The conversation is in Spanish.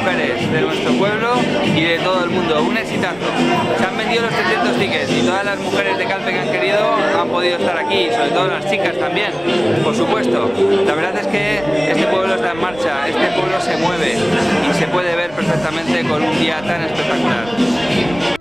mujeres de nuestro pueblo y de todo el mundo. Un exitazo. Se han vendido los 300 tickets y todas las mujeres de Calpe que han querido han podido estar aquí, sobre todo las chicas también, por supuesto. La verdad es que este pueblo está en marcha, este pueblo se mueve y se puede ver perfectamente con un día tan espectacular.